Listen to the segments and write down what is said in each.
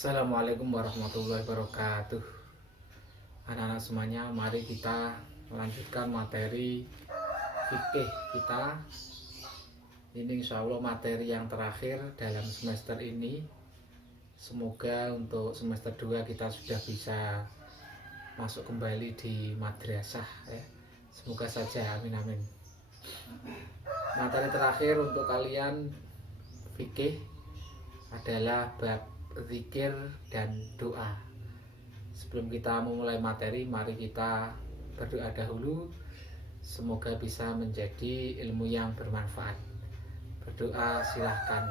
Assalamualaikum warahmatullahi wabarakatuh. Anak-anak semuanya, mari kita melanjutkan materi fikih kita. Ini insya Allah materi yang terakhir dalam semester ini. Semoga untuk semester 2 kita sudah bisa masuk kembali di madrasah ya. Semoga saja, amin amin. Materi terakhir untuk kalian fikih adalah bab zikir dan doa. Sebelum kita memulai materi, mari kita berdoa dahulu. Semoga bisa menjadi ilmu yang bermanfaat. Berdoa silahkan.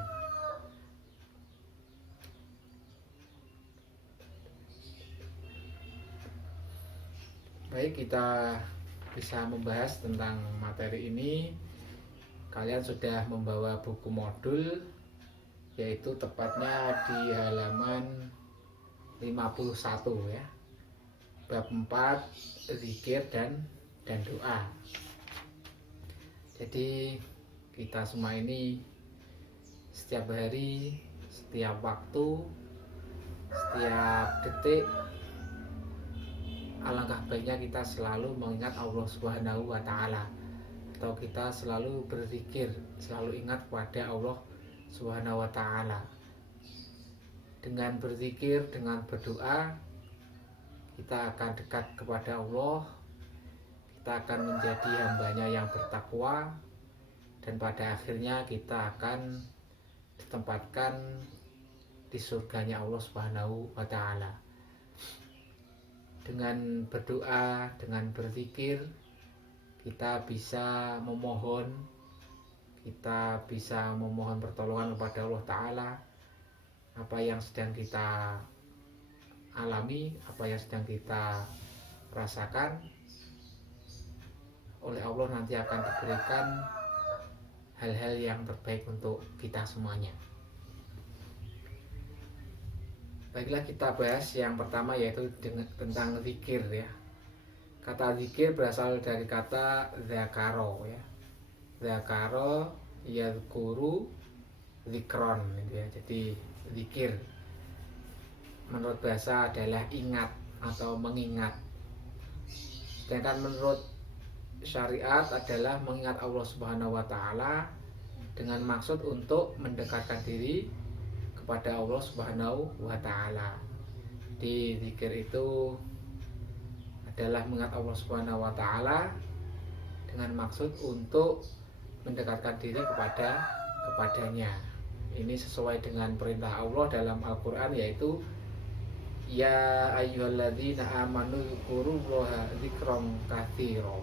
Baik, kita bisa membahas tentang materi ini. Kalian sudah membawa buku modul, yaitu tepatnya di halaman 51 ya. Bab 4 zikir dan doa. Jadi kita semua ini setiap hari, setiap waktu, setiap detik, alangkah baiknya kita selalu mengingat Allah Subhanahu wa Ta'ala, atau kita selalu berzikir, selalu ingat kepada Allah Subhanahu wa Ta'ala. Dengan berzikir, dengan berdoa, kita akan dekat kepada Allah, kita akan menjadi hambanya yang bertakwa, dan pada akhirnya kita akan ditempatkan di surganya Allah Subhanahu wa Ta'ala. Dengan berdoa, dengan berzikir, kita bisa memohon, kita bisa memohon pertolongan kepada Allah Ta'ala. Apa yang sedang kita alami, apa yang sedang kita rasakan, oleh Allah nanti akan diberikan hal-hal yang terbaik untuk kita semuanya. Baiklah, kita bahas yang pertama, yaitu tentang zikir ya. Kata zikir berasal dari kata zakaro ya. Zakaro yadhkuru zikron gitu ya. Jadi zikir menurut bahasa adalah ingat atau mengingat. Sedangkan menurut syariat adalah mengingat Allah Subhanahu wa Ta'ala dengan maksud untuk mendekatkan diri kepada Allah Subhanahu wa Ta'ala. Di zikir itu adalah mengingat Allah Subhanahu wa Ta'ala dengan maksud untuk mendekatkan diri kepadanya. Ini sesuai dengan perintah Allah dalam Al-Quran, yaitu ya ayyuhalladzina amanu dzkurullaha dzikran katsira.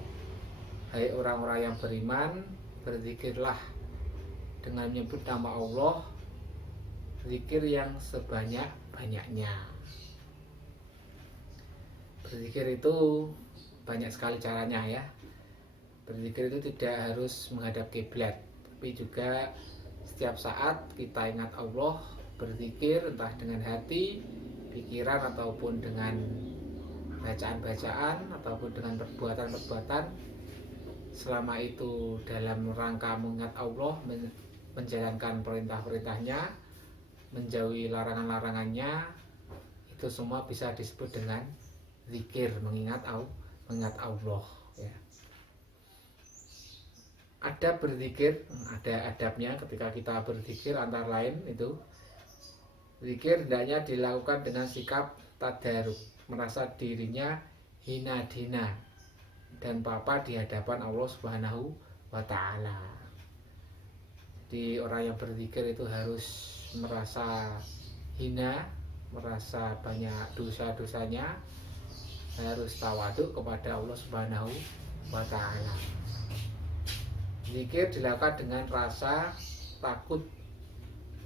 Hai orang-orang yang beriman, berzikirlah dengan menyebut nama Allah, zikir yang sebanyak-banyaknya. Berzikir itu banyak sekali caranya ya. Berzikir itu tidak harus menghadap kiblat, tapi juga setiap saat kita ingat Allah, berzikir entah dengan hati, pikiran, ataupun dengan bacaan-bacaan, ataupun dengan perbuatan-perbuatan. Selama itu dalam rangka mengingat Allah, menjalankan perintah-perintahnya, menjauhi larangan-larangannya, itu semua bisa disebut dengan zikir, mengingat Allah ya. Adab berzikir, ada adabnya ketika kita berzikir, antara lain itu zikir hendaknya dilakukan dengan sikap tadaruk, merasa dirinya hina dina dan papa di hadapan Allah Subhanahu wa Ta'ala. Jadi orang yang berzikir itu harus merasa hina, merasa banyak dosa-dosanya, harus tawaduk kepada Allah Subhanahu wa Ta'ala. Zikir dilakukan dengan rasa takut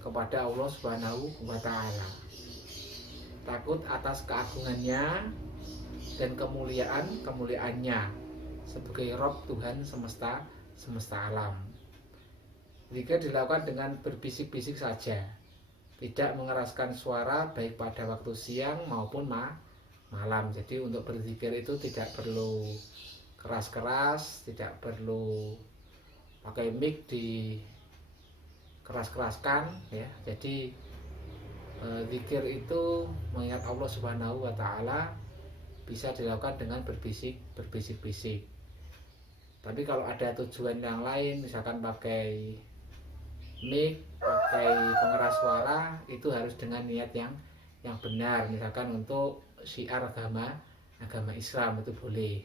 kepada Allah Subhanahu wa Ta'ala, takut atas keagungannya dan kemuliaannya sebagai Rabb, Tuhan semesta alam. Zikir dilakukan dengan berbisik-bisik saja, tidak mengeraskan suara baik pada waktu siang maupun malam. Jadi untuk berzikir itu tidak perlu keras-keras, tidak perlu pakai mic di keras-keraskan ya. Jadi Zikir itu mengingat Allah Subhanahu wa taala bisa dilakukan dengan berbisik-bisik. Tapi kalau ada tujuan yang lain, misalkan pakai mic, pakai pengeras suara, itu harus dengan niat yang benar. Misalkan untuk syiar agama Islam itu boleh.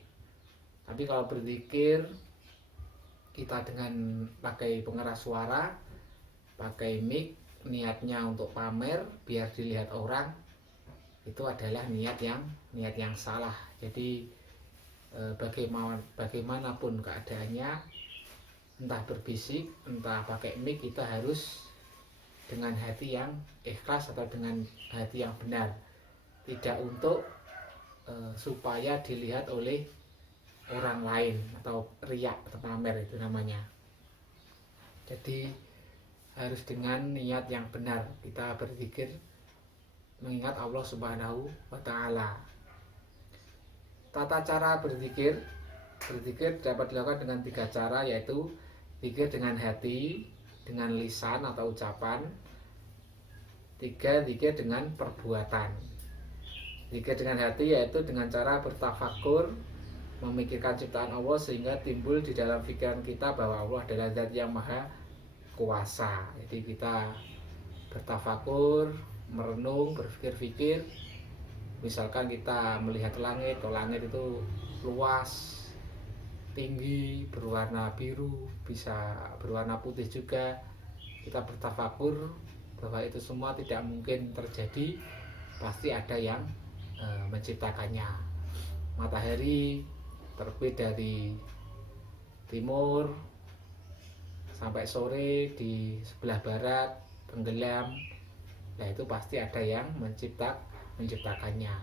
Tapi kalau berzikir kita dengan pakai pengeras suara, pakai mic, niatnya untuk pamer biar dilihat orang, itu adalah niat yang salah. Jadi bagaimanapun keadaannya, entah berbisik, entah pakai mic, kita harus dengan hati yang ikhlas atau dengan hati yang benar, tidak untuk supaya dilihat oleh orang lain atau riak atau pamer itu namanya. Jadi harus dengan niat yang benar kita berzikir mengingat Allah Subhanahu wa taala. Tata cara berzikir dapat dilakukan dengan 3 cara, yaitu zikir dengan hati, dengan lisan atau ucapan, 3 zikir dengan perbuatan. Zikir dengan hati yaitu dengan cara bertafakur, memikirkan ciptaan Allah sehingga timbul di dalam pikiran kita bahwa Allah adalah zat yang maha kuasa. Jadi kita bertafakur, merenung, berpikir-pikir. Misalkan kita melihat langit, kalau langit itu luas, tinggi, berwarna biru, bisa berwarna putih juga. Kita bertafakur bahwa itu semua tidak mungkin terjadi, pasti ada yang menciptakannya. Matahari terbit dari timur sampai sore di sebelah barat tenggelam, nah itu pasti ada yang menciptakannya.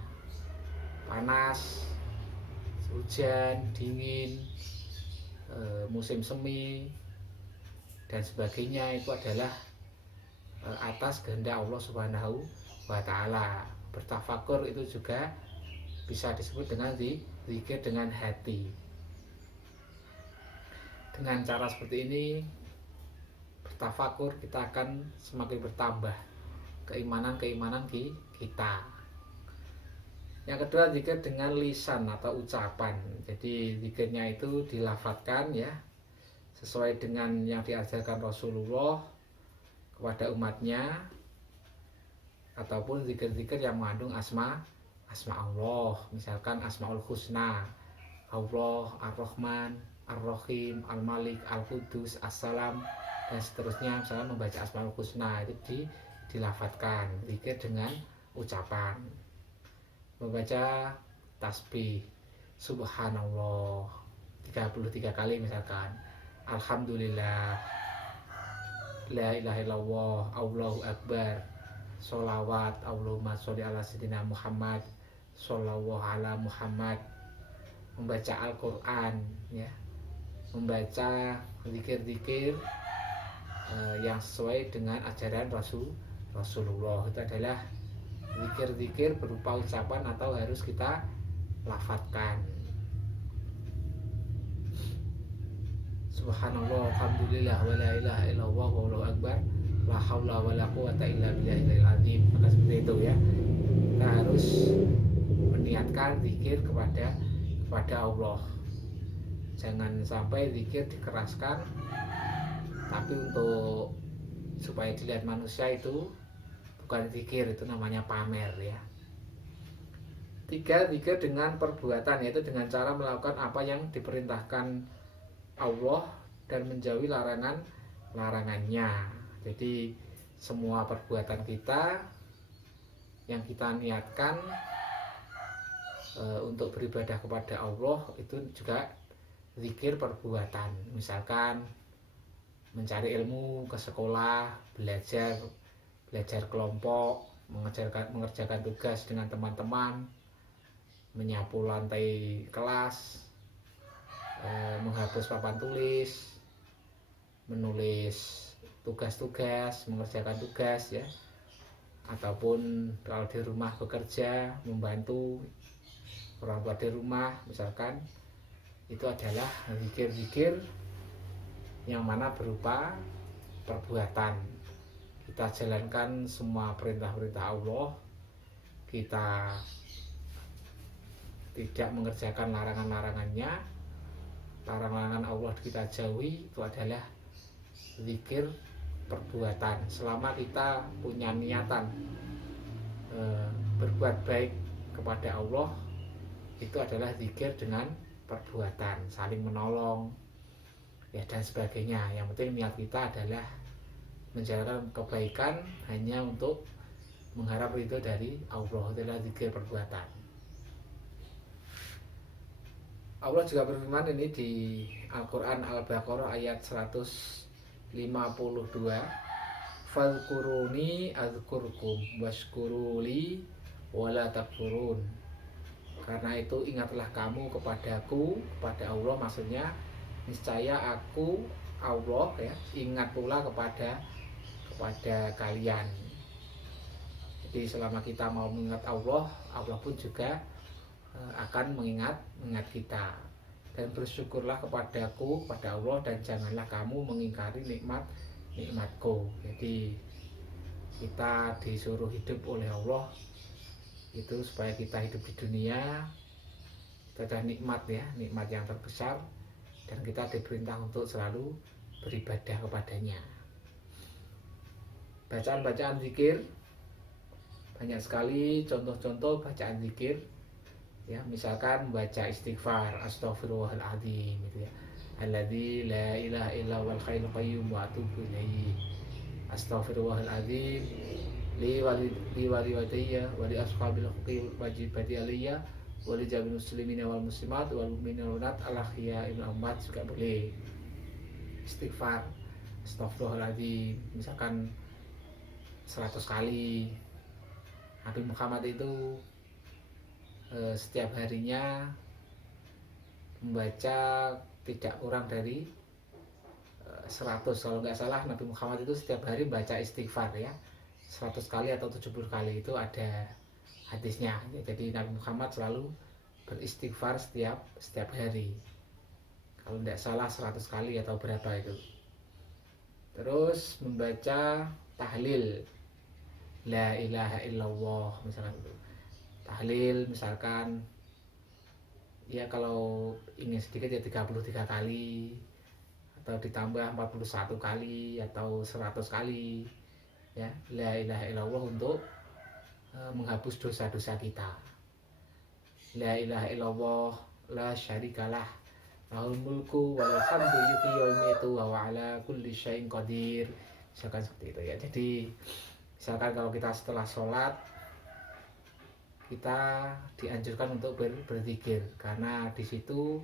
Panas, hujan, dingin, musim semi dan sebagainya, itu adalah atas kehendak Allah Subhanahu wa taala. Bertafakur itu juga bisa disebut dengan zikir dengan hati. Dengan cara seperti ini, bertafakur, kita akan semakin bertambah keimanan kita. Yang kedua, zikir dengan lisan atau ucapan. Jadi zikirnya itu dilafadzkan ya, sesuai dengan yang diajarkan Rasulullah kepada umatnya, ataupun zikir-zikir yang mengandung asma Allah, misalkan Asmaul Husna, Allah, Ar-Rahman, Ar-Rahim, Al-Malik, Al-Qudus, As-Salam, dan seterusnya. Misalkan membaca Asmaul Husna itu dilafadzkan, zikir dengan ucapan. Membaca tasbih Subhanallah 33 kali misalkan, Alhamdulillah, La ilaha illallah, Allahu Akbar, sholawat, Allahumma sholli ala sayyidina Muhammad, shollallahu ala Muhammad. Membaca Al-Quran ya, membaca zikir-zikir yang sesuai dengan ajaran Rasulullah. Itu adalah zikir-zikir berupa ucapan atau harus kita lafadzkan. Subhanallah, alhamdulillah, wa la ilaha illallah, wallahu akbar, la haula wa la quwata illa billahil azim. Maka seperti itu ya, kita harus meniatkan zikir kepada Allah. Jangan sampai zikir dikeraskan, tapi untuk supaya dilihat manusia, itu bukan zikir, itu namanya pamer ya. 3, zikir dengan perbuatan, yaitu dengan cara melakukan apa yang diperintahkan Allah dan menjauhi larangannya. Jadi semua perbuatan kita yang kita niatkan untuk beribadah kepada Allah itu juga zikir perbuatan. Misalkan mencari ilmu, ke sekolah, belajar kelompok, mengerjakan tugas dengan teman-teman, menyapu lantai kelas, menghapus papan tulis, menulis tugas-tugas, mengerjakan tugas ya, ataupun kalau di rumah bekerja, membantu orang tua di rumah misalkan. Itu adalah zikir-zikir yang mana berupa perbuatan. kita jalankan semua perintah-perintah Allah, kita tidak mengerjakan larangan-larangannya, larangan-larangan Allah kita jauhi, itu adalah zikir perbuatan. Selama kita punya niatan berbuat baik kepada Allah, itu adalah zikir dengan perbuatan, saling menolong ya dan sebagainya. Yang penting niat kita adalah menjalankan kebaikan hanya untuk mengharap ridho dari Allah, adalah zikir perbuatan. Allah juga berfirman ini di Al-Quran Al-Baqarah ayat 152, fadhkuruni azkurkum washkuruli wala takfurun. Karena itu ingatlah kamu kepadaku, kepada Allah maksudnya, niscaya aku Allah ya, ingat pula kepada kalian. Jadi selama kita mau mengingat Allah, Allah pun juga akan mengingat kita. Dan bersyukurlah kepadaku, kepada Allah, dan janganlah kamu mengingkari nikmatku. Jadi kita disuruh hidup oleh Allah itu supaya kita hidup di dunia, itu adalah nikmat ya, nikmat yang terbesar, dan kita diperintah untuk selalu beribadah kepadanya. Bacaan-bacaan zikir banyak sekali, contoh-contoh bacaan zikir ya, misalkan baca istighfar, astaghfirullahaladzim gitu ya, alladzi la ilaha illa huwal hayyul qayyum wa atubu ilaihi, astaghfirullahaladzim li walidayya wa li ashabil huquqi wajibati alayya wa li jami'il muslimina wal muslimat wal mu'minina wal mu'minat al ahya'i minal amwat, juga boleh istighfar astaghfirullahaladzim misalkan 100 kali. Nabi Muhammad itu setiap harinya membaca tidak kurang dari 100, kalau nggak salah Nabi Muhammad itu setiap hari baca istighfar ya 100 kali atau 70 kali, itu ada hadisnya. Jadi Nabi Muhammad selalu beristighfar setiap hari, kalau tidak salah 100 kali atau berapa itu. Terus membaca tahlil la ilaha illallah misalkan itu. Tahlil misalkan ya kalau ingin sedikit ya 33 kali atau ditambah 41 kali atau 100 kali ya, la ilaha illallah untuk menghapus dosa-dosa kita. La ilaha illallah la syarikalah lahul mulku walal hamdu yuhyi wa yumiitu wa huwa ala kulli syai'in qadir, misalkan seperti itu ya. Jadi misalkan kalau kita setelah sholat, kita dianjurkan untuk berzikir, karena di situ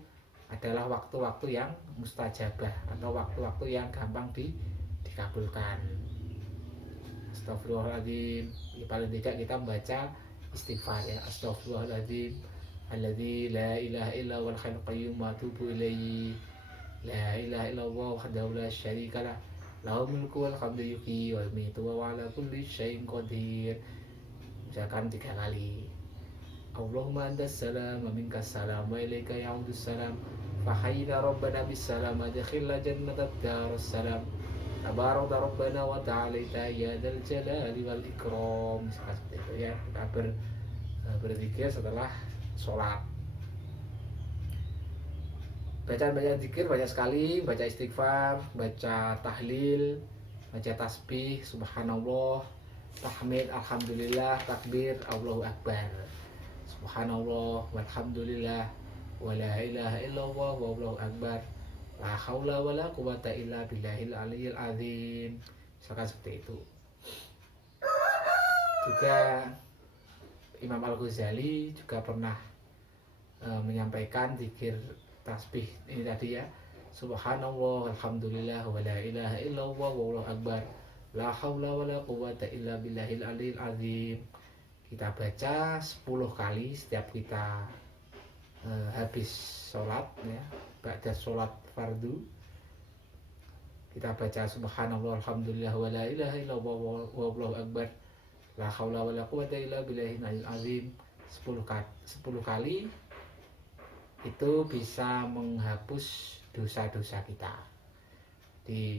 adalah waktu-waktu yang mustajabah atau waktu-waktu yang gampang dikabulkan. Astagfirullahaladzim, ya, paling tidak kita membaca istighfar ya, astagfirullahaladzim alladzi la ilaha illa huwal hayyul qayyum wa atubu ilaihi, la ilaha illallah wahdahu la syarikalah lahul mulku wal hamdu yuhyi wa yumiitu wa huwa ala kulli syai'in qadir, misalkan 3 kali. Allahumma antas salam wa minkas salam wa ilaika ya'udus salam fa hayyina rabbana bis salam adkhilna jannatat darus salam tabarakta rabbana wa ta'alaita ya dzal jalali wal ikram, misalkan seperti itu ya. Kita berzikir setelah sholat. Bacaan-bacaan zikir banyak sekali, baca istighfar, baca tahlil, baca tasbih, subhanallah, tahmid, alhamdulillah, takbir, Allahu akbar, subhanallah, walhamdulillah, wa la ilaha illallah, wa Allahu akbar, la haula wa la quwata illa billahil aliyyil azim, misalkan seperti itu. Juga Imam Al-Ghazali juga pernah menyampaikan zikir tasbih ini tadi ya, subhanallah, alhamdulillah, wa la ilaha illallah, wa Allahu akbar, la haula wa la quwata illa billahil aliyyil azim. Kita baca 10 kali setiap kita habis sholat ya, ba'da sholat fardu. Kita baca subhanallah, alhamdulillah, wa la ilaha illallah, wa Allahu akbar, la haula wa la quwata illa billahil aliyyil azim 10 kali. Itu bisa menghapus dosa-dosa kita. Di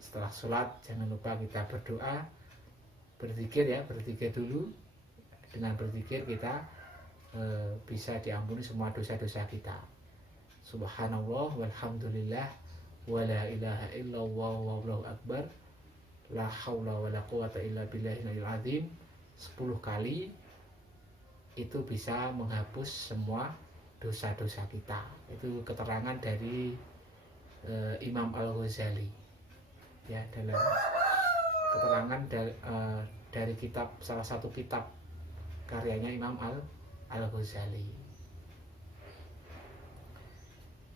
Setelah sholat jangan lupa kita berdoa, berzikir ya, berzikir dulu. Dengan berzikir kita bisa diampuni semua dosa-dosa kita. Subhanallah walhamdulillah wala ilaha illallah wallahu akbar la haula wala quwata illa billahil azim 10 kali. Itu bisa menghapus semua dosa-dosa kita. Itu keterangan dari Imam Al-Ghazali ya, dalam keterangan dari kitab, salah satu kitab karyanya Imam Al-Ghazali.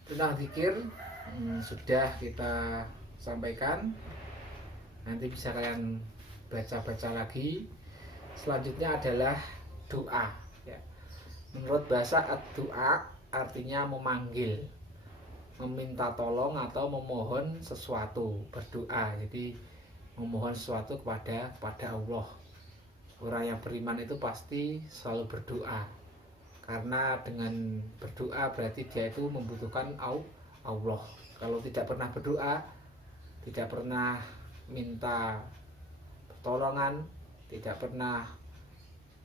Tentang zikir sudah kita sampaikan, nanti bisa kalian baca-baca lagi. Selanjutnya adalah doa ya. Menurut bahasa doa artinya memanggil, meminta tolong atau memohon sesuatu, berdoa. Jadi memohon sesuatu kepada Allah. Orang yang beriman itu pasti selalu berdoa, karena dengan berdoa berarti dia itu membutuhkan Allah. Kalau tidak pernah berdoa, tidak pernah minta pertolongan, tidak pernah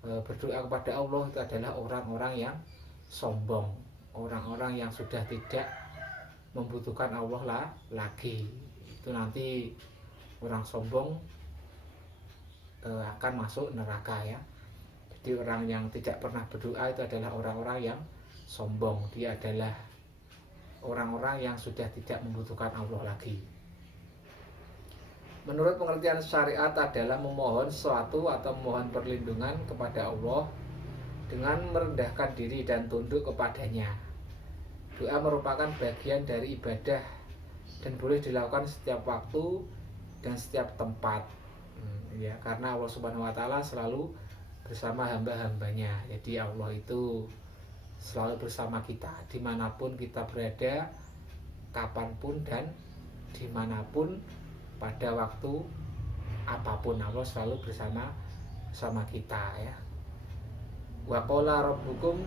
berdoa kepada Allah, itu adalah orang-orang yang sombong, orang-orang yang sudah tidak membutuhkan Allah lagi. Itu nanti orang sombong akan masuk neraka ya. Jadi orang yang tidak pernah berdoa itu adalah orang-orang yang sombong. Dia adalah orang-orang yang sudah tidak membutuhkan Allah lagi. Menurut pengertian syariat adalah memohon sesuatu atau memohon perlindungan kepada Allah dengan merendahkan diri dan tunduk kepadanya. Doa merupakan bagian dari ibadah dan boleh dilakukan setiap waktu dan setiap tempat. Ya, karena Allah Subhanahu wa taala selalu bersama hamba-hambanya. Jadi Allah itu selalu bersama kita dimanapun kita berada, kapanpun dan dimanapun, pada waktu apapun Allah selalu bersama kita ya. Wa qala rabbukum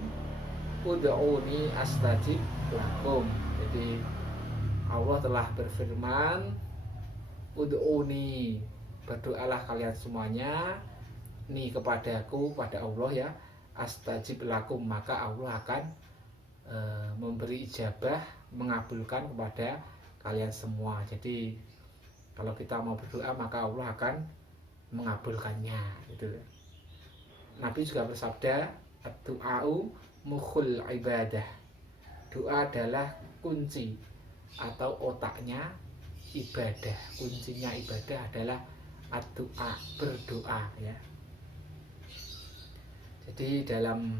ud'uni astajib lakum. Jadi Allah telah berfirman, ud'uni, berdoalah kalian semuanya, nih kepadaku, pada Allah ya, astajib lakum, maka Allah akan memberi ijabah, mengabulkan kepada kalian semua. Jadi kalau kita mau berdoa maka Allah akan mengabulkannya gitu. Nabi juga bersabda, ad-du'a'u mukhul ibadah. Doa adalah kunci atau otaknya ibadah. Kuncinya ibadah adalah ad-du'a, berdoa ya. Jadi dalam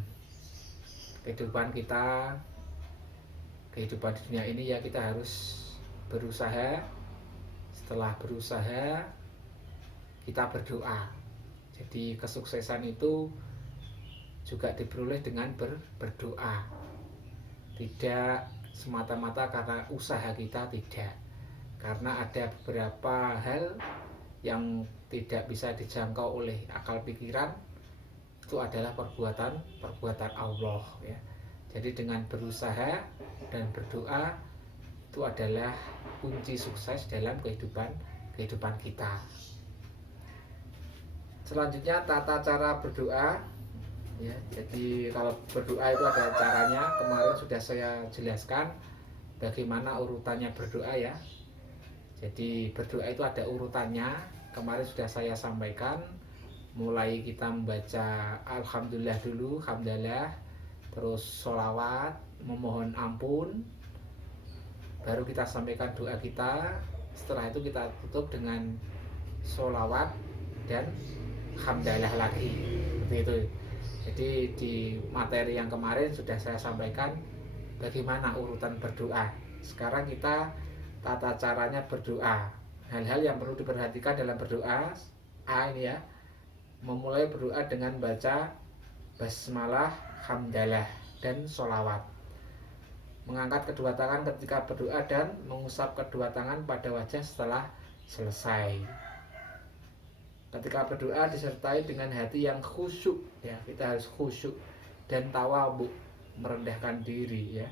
kehidupan kita, kehidupan di dunia ini ya, kita harus berusaha. Setelah berusaha kita berdoa. Jadi kesuksesan itu juga diperoleh dengan berdoa. Tidak semata-mata karena usaha kita, tidak. Karena ada beberapa hal yang tidak bisa dijangkau oleh akal pikiran, itu adalah perbuatan Allah ya. Jadi dengan berusaha dan berdoa itu adalah kunci sukses dalam kehidupan kita. Selanjutnya tata cara berdoa ya. Jadi kalau berdoa itu ada caranya, kemarin sudah saya jelaskan bagaimana urutannya berdoa ya. Jadi berdoa itu ada urutannya, kemarin sudah saya sampaikan. Mulai kita membaca alhamdulillah dulu, hamdalah, terus sholawat, memohon ampun, baru kita sampaikan doa kita. Setelah itu kita tutup dengan sholawat dan hamdalah lagi, seperti itu. Jadi di materi yang kemarin sudah saya sampaikan bagaimana urutan berdoa. Sekarang kita tata caranya berdoa. Hal-hal yang perlu diperhatikan dalam berdoa, ini ya, memulai berdoa dengan baca basmalah, hamdalah, dan sholawat. Mengangkat kedua tangan ketika berdoa dan mengusap kedua tangan pada wajah setelah selesai. Ketika berdoa disertai dengan hati yang khusyuk ya, kita harus khusyuk dan tawadhu, merendahkan diri ya,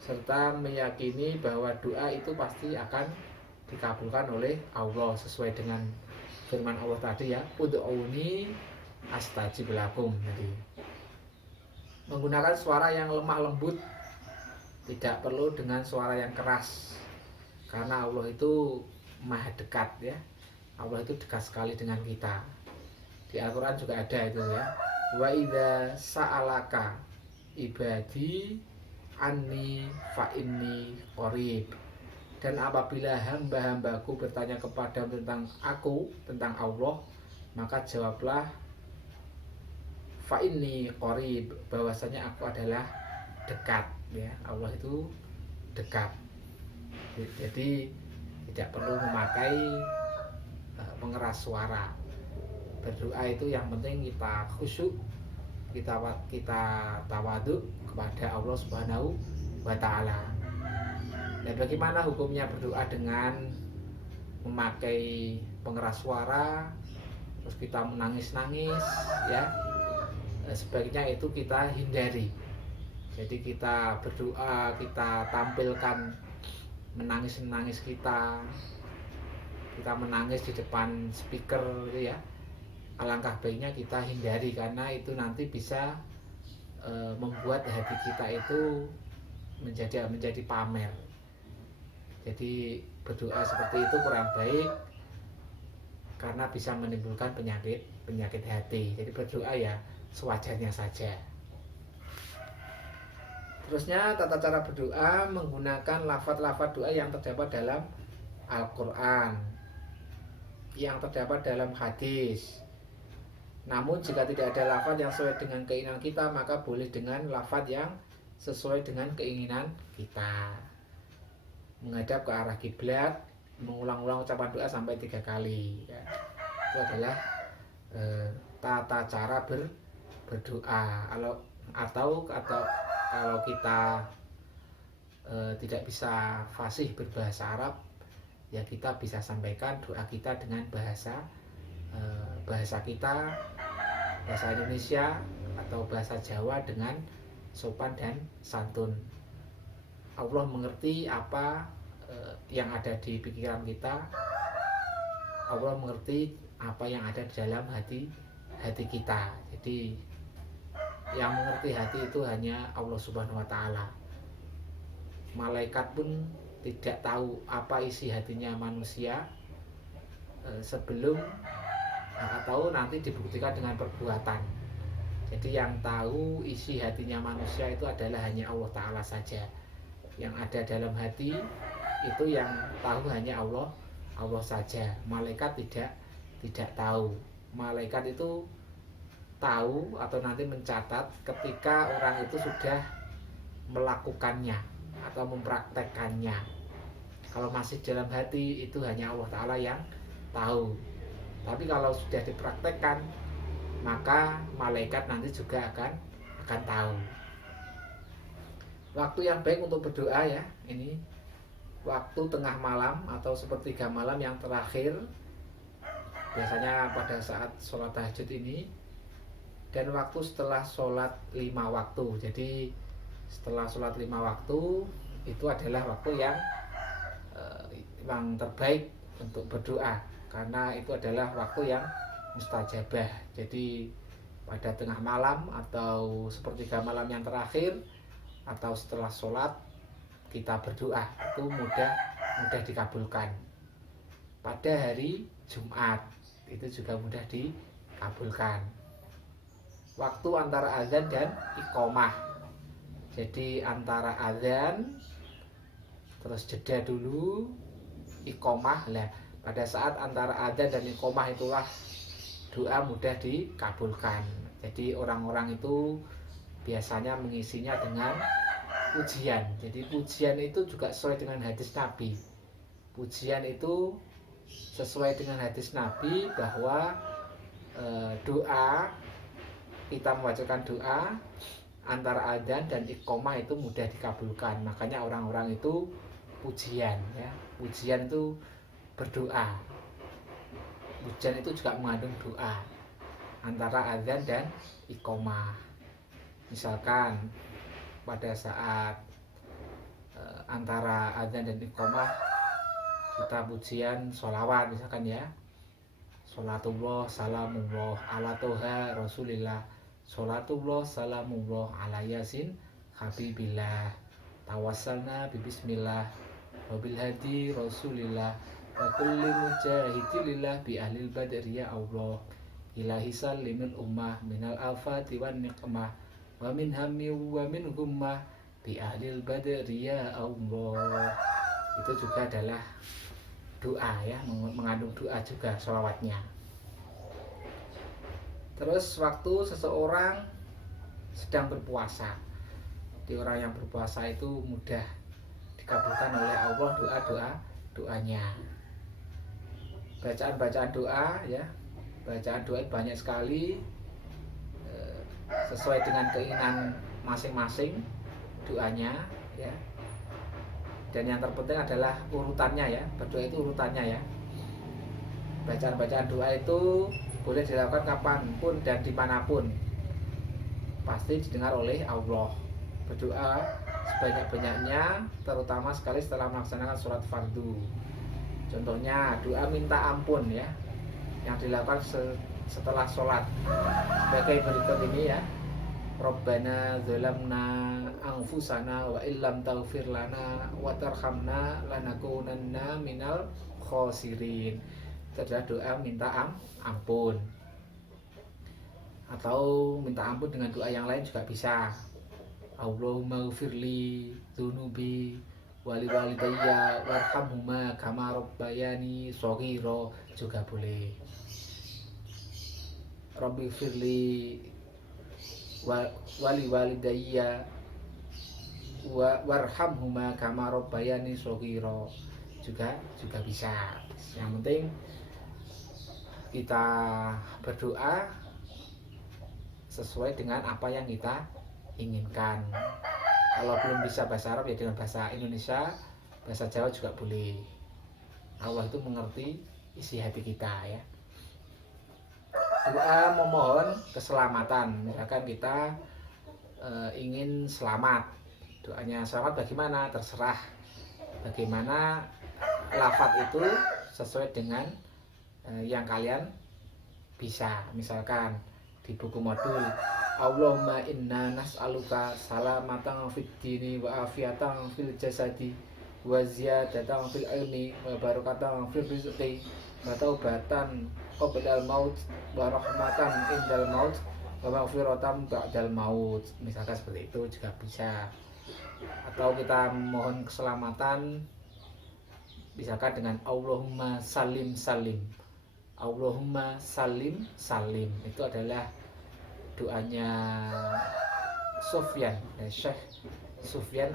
serta meyakini bahwa doa itu pasti akan dikabulkan oleh Allah sesuai dengan firman Allah tadi ya, ud'uni astajib lakum. Jadi menggunakan suara yang lemah lembut, tidak perlu dengan suara yang keras, karena Allah itu maha dekat ya. Allah itu dekat sekali dengan kita. Di Al-Quran juga ada itu ya, wa idza sa'alaka ibadi anni fa inni qarib. Dan apabila hamba-hambaku bertanya kepada tentang aku, tentang Allah, maka jawablah fa inni qarib, bahwasanya aku adalah dekat ya. Allah itu dekat. Jadi tidak perlu memakai pengeras suara. Berdoa itu yang penting kita khusyuk, kita tawadhu kepada Allah Subhanahu wa taala. Dan bagaimana hukumnya berdoa dengan memakai pengeras suara, terus kita menangis-nangis ya? Sebaiknya itu kita hindari. Jadi kita berdoa, kita tampilkan menangis-menangis kita menangis di depan speaker gitu ya. Alangkah baiknya kita hindari, karena itu nanti bisa membuat hati kita itu menjadi pamer. Jadi berdoa seperti itu kurang baik, karena bisa menimbulkan penyakit hati. Jadi berdoa ya sewajarnya saja. Terusnya tata cara berdoa menggunakan lafaz-lafaz doa yang terdapat dalam Al-Quran, yang terdapat dalam hadis. Namun jika tidak ada lafaz yang sesuai dengan keinginan kita, maka boleh dengan lafaz yang sesuai dengan keinginan kita. Menghadap ke arah kiblat, mengulang-ulang ucapan doa sampai 3 kali ya. Itu adalah tata cara berdoa. Atau kalau kita tidak bisa fasih berbahasa Arab, ya kita bisa sampaikan doa kita dengan bahasa kita, bahasa Indonesia atau bahasa Jawa dengan sopan dan santun. Allah mengerti apa yang ada di pikiran kita. Allah mengerti apa yang ada di dalam hati kita. Jadi yang mengerti hati itu hanya Allah Subhanahu wa taala. Malaikat pun tidak tahu apa isi hatinya manusia sebelum atau nanti dibuktikan dengan perbuatan. Jadi yang tahu isi hatinya manusia itu adalah hanya Allah Ta'ala saja. Yang ada dalam hati itu yang tahu hanya Allah saja. Malaikat tidak tahu. Malaikat itu tahu atau nanti mencatat ketika orang itu sudah melakukannya atau mempraktekkannya. Kalau masih dalam hati itu hanya Allah Ta'ala yang tahu. Tapi kalau sudah dipraktekkan, maka malaikat nanti juga akan tahu. Waktu yang baik untuk berdoa ya, ini waktu tengah malam atau sepertiga malam yang terakhir, biasanya pada saat sholat tahajud ini, dan waktu setelah sholat 5 waktu. Jadi setelah sholat 5 waktu itu adalah waktu yang terbaik untuk berdoa, karena itu adalah waktu yang mustajabah. Jadi pada tengah malam atau sepertiga malam yang terakhir atau setelah sholat kita berdoa itu mudah dikabulkan. Pada hari Jumat itu juga mudah dikabulkan. Waktu antara azan dan iqomah. Jadi antara azan terus jeda dulu, iqomah lah. Pada saat antara adzan dan iqomah itulah doa mudah dikabulkan. Jadi orang-orang itu biasanya mengisinya dengan pujian. Jadi pujian itu juga sesuai dengan hadis Nabi. Pujian itu sesuai dengan hadis Nabi bahwa doa, kita membacakan doa antara adzan dan iqomah itu mudah dikabulkan. Makanya orang-orang itu pujian ya. Pujian itu berdoa. Pujian itu juga mengandung doa antara adzan dan iqomah. Misalkan pada saat antara adzan dan iqomah kita pujian sholawat misalkan ya, sholatullah salamullah ala toha rasulillah, sholatullah salamullah ala yasin habibillah, tawassalna bismillah wabil hadi rasulillah wa kulli mujahidilillah bi ahlil badri ya Allah, ilahi salimil ummah minal afati wan niqmah wa min hammi wa min hummah bi ahlil badri ya Allah. Itu juga adalah doa ya, mengandung doa juga sholawatnya. Terus waktu seseorang sedang berpuasa, di orang yang berpuasa itu mudah dikabulkan oleh Allah doanya. Bacaan doa ya, bacaan doa banyak sekali, sesuai dengan keinginan masing-masing doanya ya. Dan yang terpenting adalah urutannya ya, berdoa itu urutannya ya. Bacaan doa itu boleh dilakukan kapanpun dan dimanapun, pasti didengar oleh Allah. Berdoa sebanyak-banyaknya, terutama sekali setelah melaksanakan sholat fardu. Contohnya doa minta ampun ya, yang dilakukan setelah sholat sebagai berikut ini ya. Rabbana zalamna anfusana wa illam taghfir lana wa tarhamna lanakunanna minal khosirin. Itu adalah doa minta ampun. Atau minta ampun dengan doa yang lain juga bisa. Allahumma ghfirli dzunubi wali walidayya warhamhuma kama rabbayani shaghira juga boleh. Rabbi firli wali walidayya warhamhuma kama rabbayani shaghira juga bisa. Yang penting kita berdoa sesuai dengan apa yang kita inginkan. Kalau belum bisa bahasa Arab ya dengan bahasa Indonesia, bahasa Jawa juga boleh. Allah itu mengerti isi hati kita ya. Doa memohon keselamatan, misalkan kita ingin selamat, doanya selamat bagaimana terserah, bagaimana lafadz itu sesuai dengan yang kalian bisa. Misalkan di buku modul Allahumma inna nas'aluka salamatan fid dini wa afiatan fil jasadi wa ziyadatan fil ilmi wa barakatan fil rizqi wa taubatan qabla al-maut wa rahmatan indal maut wa maghfiratan ba'dal maut. Misalkan seperti itu juga bisa. Atau kita mohon keselamatan misalkan dengan Allahumma salim salim, Allahumma salim salim. Itu adalah doanya Sufyan, Syekh Sufyan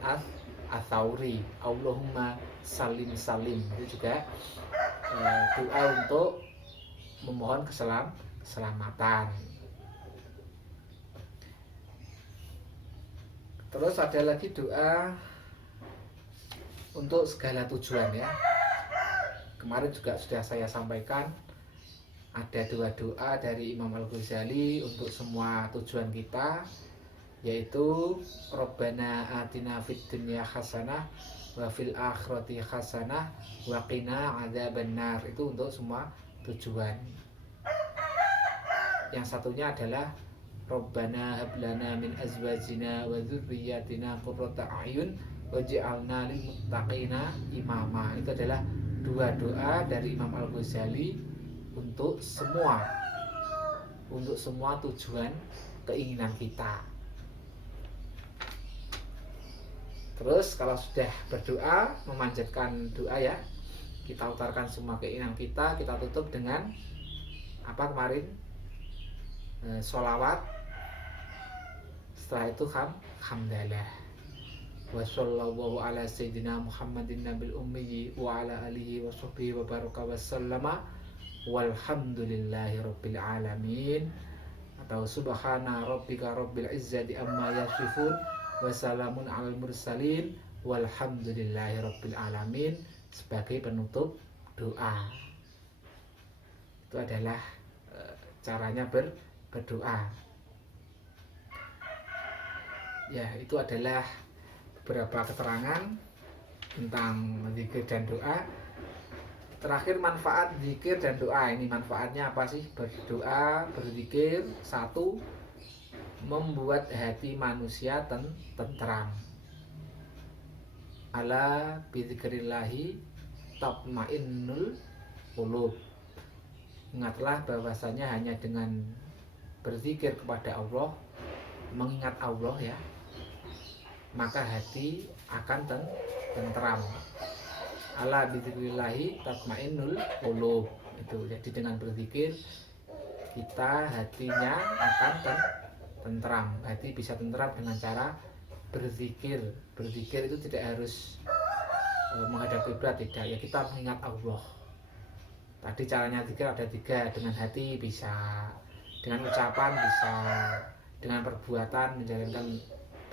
Ats-Tsauri, Allahumma salim salim. Itu juga doa untuk memohon keselamatan. Terus ada lagi doa untuk segala tujuan ya. Kemarin juga sudah saya sampaikan, ada dua doa dari Imam Al-Ghazali untuk semua tujuan kita, yaitu Rabbana atina fid dunya hasanah wa fil akhirati hasanah wa qina adzabannar. Itu untuk semua tujuan. Yang satunya adalah Rabbana hab lana min azwajina wa dzurriyyatina qurrata a'yun waj'alna lil muttaqina imama. Itu adalah dua doa dari Imam Al-Ghazali untuk semua tujuan keinginan kita. Terus kalau sudah berdoa, memanjatkan doa ya, kita utarakan semua keinginan kita tutup dengan apa kemarin, sholawat. Setelah itu hamdalah. Wa sallallahu ala sayyidina Muhammadin nabil ummi wa ala alihi wa sahbihi wa baraka wa sallama walhamdulillahi rabbil alamin. Atau subhana rabbika rabbil izzati amma yasifun wa salamun alal mursalin walhamdulillahi rabbil alamin, sebagai penutup doa. Itu adalah caranya berdoa ya. Itu adalah beberapa keterangan tentang zikir dan doa. Terakhir, manfaat zikir dan doa. Ini manfaatnya apa sih? Berdoa, berzikir. Satu, membuat hati manusia tentram. Ala bizikrillahi tatmainnul qulub. Ingatlah bahwasanya hanya dengan berzikir kepada Allah, mengingat Allah ya, maka hati akan tentram. Ala bizikrillahi tatmainnul qulub. Itu jadi dengan berzikir kita hatinya akan tentram. Hati bisa tentram dengan cara berzikir. Berzikir itu tidak harus menghadap kiblat, tidak ya, kita mengingat Allah. Tadi caranya zikir ada 3, dengan hati bisa, dengan ucapan bisa, dengan perbuatan menjalankan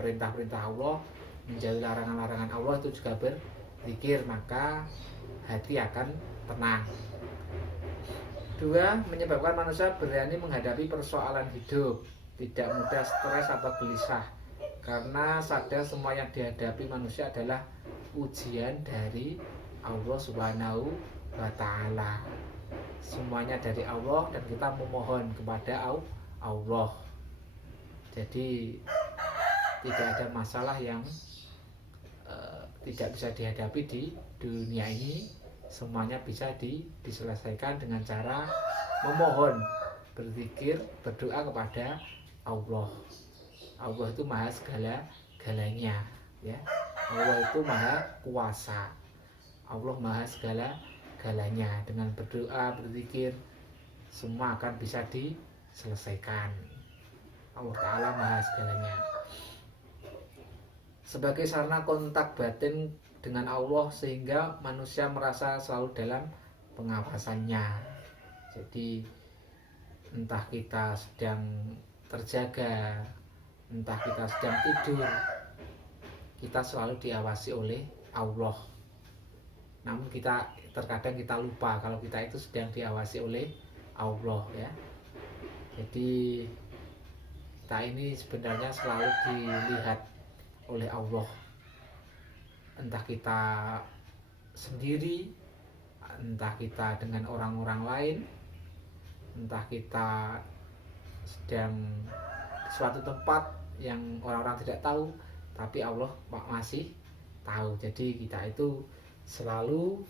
perintah-perintah Allah, menjauhi larangan-larangan Allah, itu juga berzikir, maka hati akan tenang. 2, menyebabkan manusia berani menghadapi persoalan hidup, tidak mudah stres atau gelisah, karena sadar semua yang dihadapi manusia adalah ujian dari Allah Subhanahu wa ta'ala. Semuanya dari Allah dan kita memohon kepada Allah. Jadi tidak ada masalah yang tidak bisa dihadapi di dunia ini. Semuanya bisa diselesaikan dengan cara memohon, berzikir, berdoa kepada Allah. Allah itu maha segala-galanya ya. Allah itu maha kuasa. Allah maha segala-galanya. Dengan berdoa, berzikir, semua akan bisa diselesaikan. Allah Ta'ala maha segalanya. Sebagai sarana kontak batin dengan Allah, sehingga manusia merasa selalu dalam pengawasannya. Jadi entah kita sedang terjaga, entah kita sedang tidur, kita selalu diawasi oleh Allah. Namun terkadang kita lupa kalau kita itu sedang diawasi oleh Allah ya. Jadi kita ini sebenarnya selalu dilihat oleh Allah. Entah kita sendiri, entah kita dengan orang-orang lain, entah kita sedang di suatu tempat yang orang-orang tidak tahu, tapi Allah masih tahu. Jadi kita itu selalu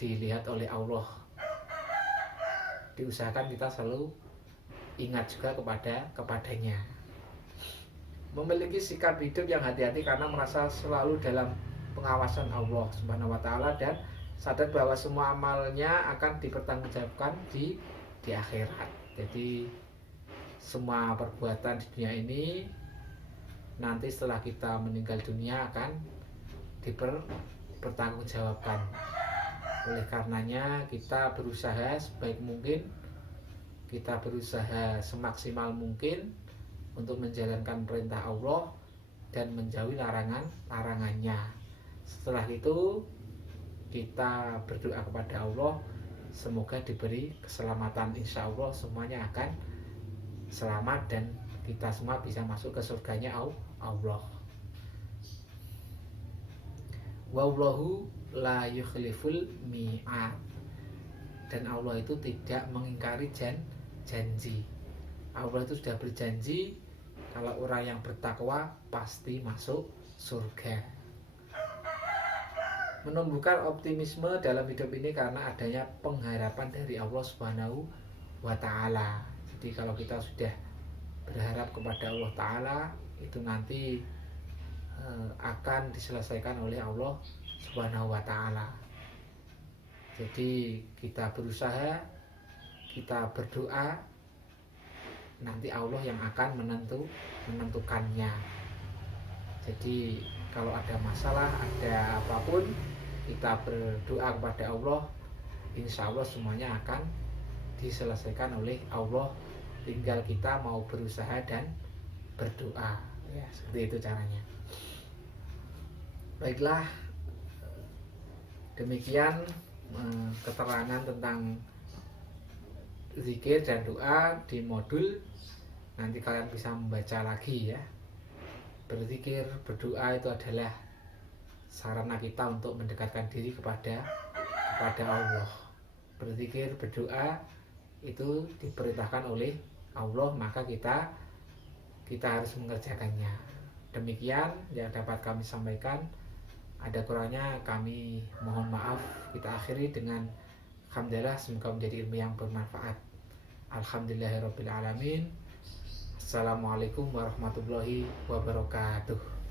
dilihat oleh Allah. Diusahakan kita selalu ingat juga kepadanya. Memiliki sikap hidup yang hati-hati karena merasa selalu dalam pengawasan Allah Subhanahu wa ta'ala, dan sadar bahwa semua amalnya akan dipertanggungjawabkan di akhirat. Jadi semua perbuatan di dunia ini nanti setelah kita meninggal dunia akan dipertanggungjawabkan. Oleh karenanya kita berusaha sebaik mungkin, kita berusaha semaksimal mungkin untuk menjalankan perintah Allah dan menjauhi larangannya. Setelah itu kita berdoa kepada Allah, semoga diberi keselamatan. Insya Allah semuanya akan selamat dan kita semua bisa masuk ke surganya Allah. Wallahu la yukhliful mi'ad. Dan Allah itu tidak mengingkari janji. Allah itu sudah berjanji kalau orang yang bertakwa pasti masuk surga. Menumbuhkan optimisme dalam hidup ini karena adanya pengharapan dari Allah Subhanahu wa ta'ala. Jadi kalau kita sudah berharap kepada Allah Ta'ala, itu nanti akan diselesaikan oleh Allah Subhanahu wa ta'ala. Jadi kita berusaha, kita berdoa, nanti Allah yang akan menentukannya. Jadi kalau ada masalah, ada apapun, kita berdoa kepada Allah, insya Allah semuanya akan diselesaikan oleh Allah. Tinggal kita mau berusaha dan berdoa ya, seperti itu caranya. Baiklah, demikian keterangan tentang zikir dan doa di modul. Nanti kalian bisa membaca lagi ya. Berzikir, berdoa itu adalah sarana kita untuk mendekatkan diri kepada kepada Allah. Berzikir, berdoa itu diperintahkan oleh Allah, maka kita harus mengerjakannya. Demikian yang dapat kami sampaikan. Ada kurangnya kami mohon maaf. Kita akhiri dengan alhamdulillah, semoga menjadi ilmu yang bermanfaat. Alhamdulillahirabbil alamin. Assalamualaikum warahmatullahi wabarakatuh.